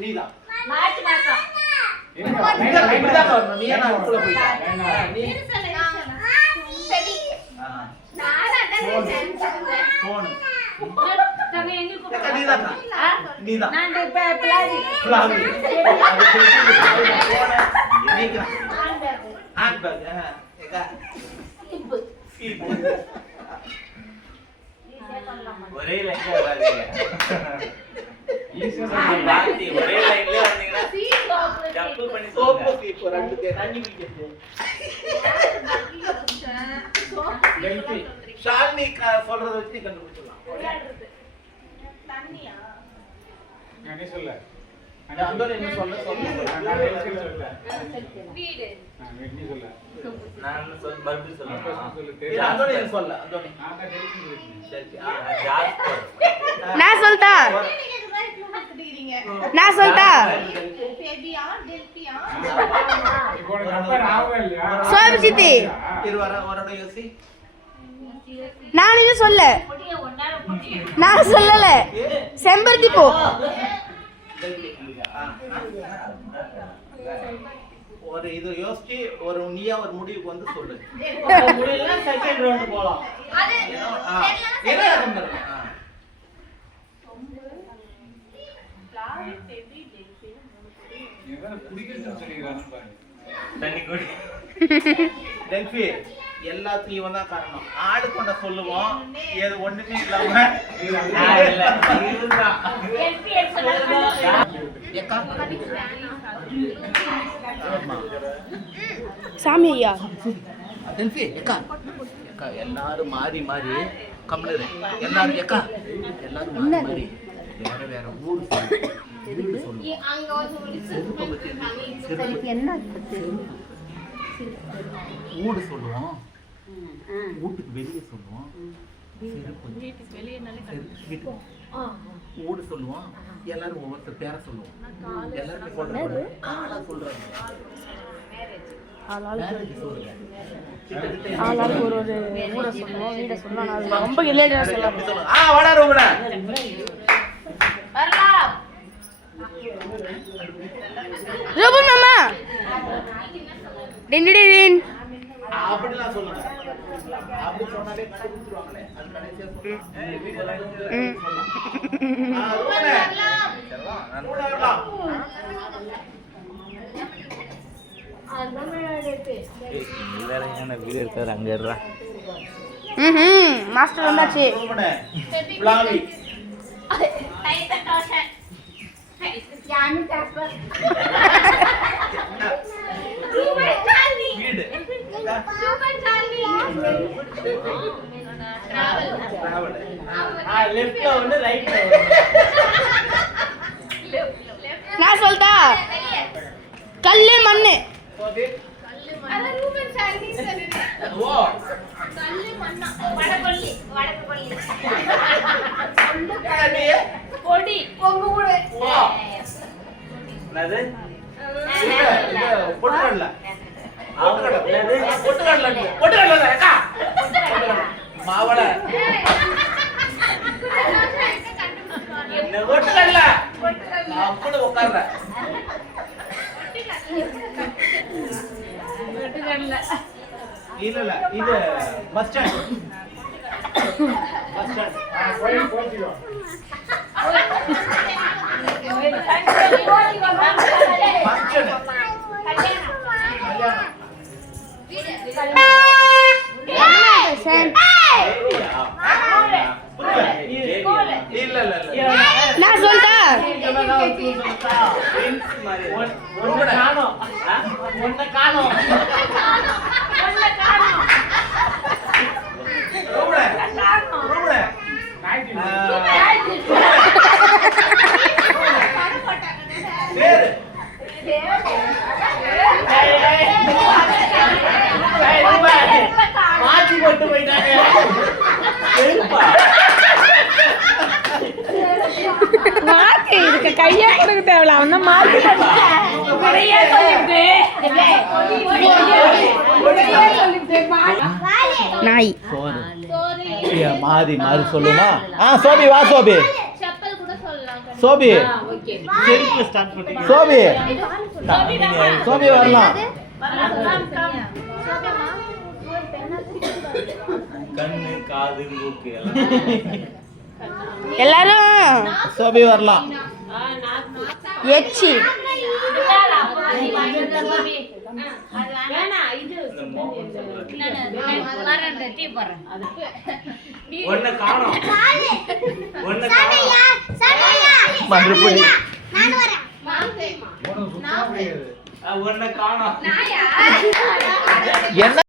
நீதான் மார்ச் மாசம் இப்படிதான் வரணும். நீ நான் உள்ள போயிட்டேன். நீ சரி நான் அதான் போன் தங்க எங்க கூப்பிடுற நீதான் நான் பிளாடி பிளாவி அது செட்டிங் போன் நீங்க ஹேண்ட் பேக் ஏகா ஸ்லிப் ஒரே லைன்ல வராதீங்க ஈஸியா பாத்தி ஒரே லைன்ல வந்தீங்கன்னா ஜம்ப் பண்ணி சோப்பு சீப் ரெண்டு கே தண்ணி குடிக்கிறது டெல்பி ஷாலினி சொல்றத வச்சு கண்டுபிடிச்சலாம் தண்ணியா நான் சொல்ல அண்ணா அந்தோனி என்ன சொல்ல வீடு நான் வெட்டி சொல்ல நான் சொல்ல மறுபடியும் சொல்றேன் சொல்லு இல்ல அந்தோனி என்ன சொல்ல அந்தோனி நான் தான் டெல்பி டெல்பி ஜாஸ்பர் நான் சொல்லிட்டா நான் சொல்லிட்டா பேபியா டெல்பியா இப்போ நம்பர் ஆவே இல்லையா சோபி சித்தி இரு வரட யோசி நான் இன்னும் சொல்ல பொடிய ஒண்ணார பொடிய நான் சொல்லல செம்பருத்தி பூ ஒரு இது யோசிச்சு ஒரு நீயா ஒரு முடிவுக்கு வந்து சொல்லு முடியல செகண்ட் ரவுண்ட் போலாம் அது என்ன நம்பர் பிளாவி பேபி டெல்பி ஏதோ குடிக்கிறதுன்னு சொல்லிக்கிறானு பாரு தண்ணி குடி டெல்பி எல்லாத்துலயும் இவன் தான் காரணம் ஆடு கொண்ட சொல்லுவோம் ஏது ஒண்ணுமே இல்லாம இல்ல இதுதான் டெல்பி எக்ஸலா ஏக்கா சாமி ஐயா டெல்பி ஏக்கா ஏக்கா எல்லாரும் மாறி மாறி கம்ளரு எல்லாரும் ஏக்கா எல்லாரும் மாறி மாறி வேற வேற ஊர் சொல்லுவோம் அங்க ஒரு செருப்பு என்ன ஊடு சொல்லுவோம் வீட்டுக்கு வெளியே சொல்லுவோம் வீட்டுக்கு வெளியனாலே வீட்டுக்கு ஊடு சொல்லுவோம் எல்லாரும் ஒவ்வொருத்தர் பேரை சொல்லுவோம் எல்லாரும் சொல்றாங்க காலா சொல்றாங்க மேரேஜ் சொல்லுங்க ஆளாளுக்கு ஒரு ஒரு ஊரை சொல்லுவோம் வீடை சொல்லுவோம் நான் ரொம்ப இல்லையா சொல்லலாம் அப்படி சொல்லுங்க வாடா ரோபனா வரலாம் ரூபன் மாமா டின் டின் டின் அப்படிலாம் சொல்லுங்க அப்படி சொன்னாலே கண்டுபிடிச்சிருவாங்களே அது கடைசியா சொல்லுங்க வீட்ல ரோபனா நான் வரலாம் வீடு இருக்காரு அங்க இருறா மாஸ்டர் வந்தாச்சு பிளாவி டைட்ட டோஷன் யானு டாஸ்பர் ரூபன் சாலி வீடு ரூபன் சாலி டிராவல் லெஃப்ட்ல ஒன்னு ரைட்ல நான் சொல்லிட்டா கல்லு மண்ணு ஓகே அது ரூபன் சாலி சொல்லுது ஓ கல்லு மண்ணா வடபள்ளி வடக்கு பள்ளி என்னடி பொடி பொங்கு கூட வா என்னது இல்ல பொட்டுக்கடல பொட்டுக்கடல அக்கா மாவள என்ன பொட்டுக்கடல அப்படி உட்கார்ற இல்ல இது பஸ் ஸ்டாண்ட் கோயில் போச்சியோ நான் சொல்லிட்டா ஒன்ன காணோம் மாத்தி போட்டு போயிட்டாங்க மாத்தி இதுக்கு கையா கொடுக்க தேவையில்ல அவன் தான் மாத்தி நாய் மாறி மாறி சொல்லுமா சோபி வா சோபி செப்பல் கூட சோபி செருப்புல ஸ்டார்ட் பண்ணுங்க. சோபி சோபி வரலாம். கண்ணு காது மூக்கு எல்லாம் எல்லாரும் சோபி வரலாம். எச்சி ஒண்ணு காணோம். ஒண்ணு காணோம். மறுபடியும் உனக்கு சுத்தமா முடியாது. ஒண்ணு காணோம். என்ன